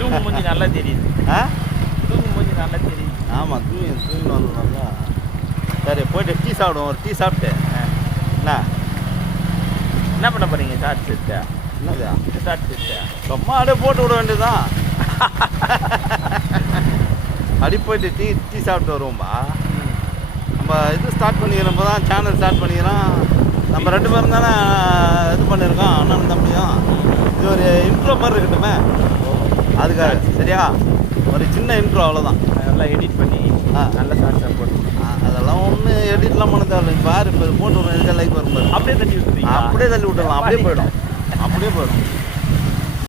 தூங்கு மூஞ்சி நல்லா தெரியுது. ஆ தூங்கு மூஞ்சி நல்லா தெரியுது. ஆமாம் தூங்கி வந்தோம்னா சரி போய்ட்டு டீ சாப்பிடுவோம். ஒரு டீ சாப்பிட்டு என்ன பண்ண போகிறீங்க? ஷார்ட்ஸ் எடுத்தா என்னதா ஷார்ட்ஸ் எடுத்தா சும்மா அப்படியே போட்டு விட வேண்டியதுதான். அப்படி போயிட்டு டீ சாப்பிட்டு வருவோம்பா. நம்ம இது ஸ்டார்ட் பண்ணிக்கிறோம், தான் சேனல் ஸ்டார்ட் பண்ணிக்கிறோம். நம்ம 2 பேரும் தானே இது பண்ணியிருக்கோம், அண்ணன் தம்பியும். இது ஒரு இன்ட்ரோ மாதிரி இருக்கட்டுமே அதுக்காக. சரியா? ஒரு சின்ன இன்ட்ரோ, அவ்வளோதான். நல்லா எடிட் பண்ணி நல்ல ஷார்ட்ஸாக போட்டு அதெல்லாம் ஒன்று எடிட்லாம் பண்ண தேவை. பாரு இப்போ போட்டு விடுறோம், லைக் வரும் பாரு. அப்படியே தட்டி விட்டுருவீங்க. அப்படியே தள்ளி விட்டுடலாம். அப்படியே போயிடும்.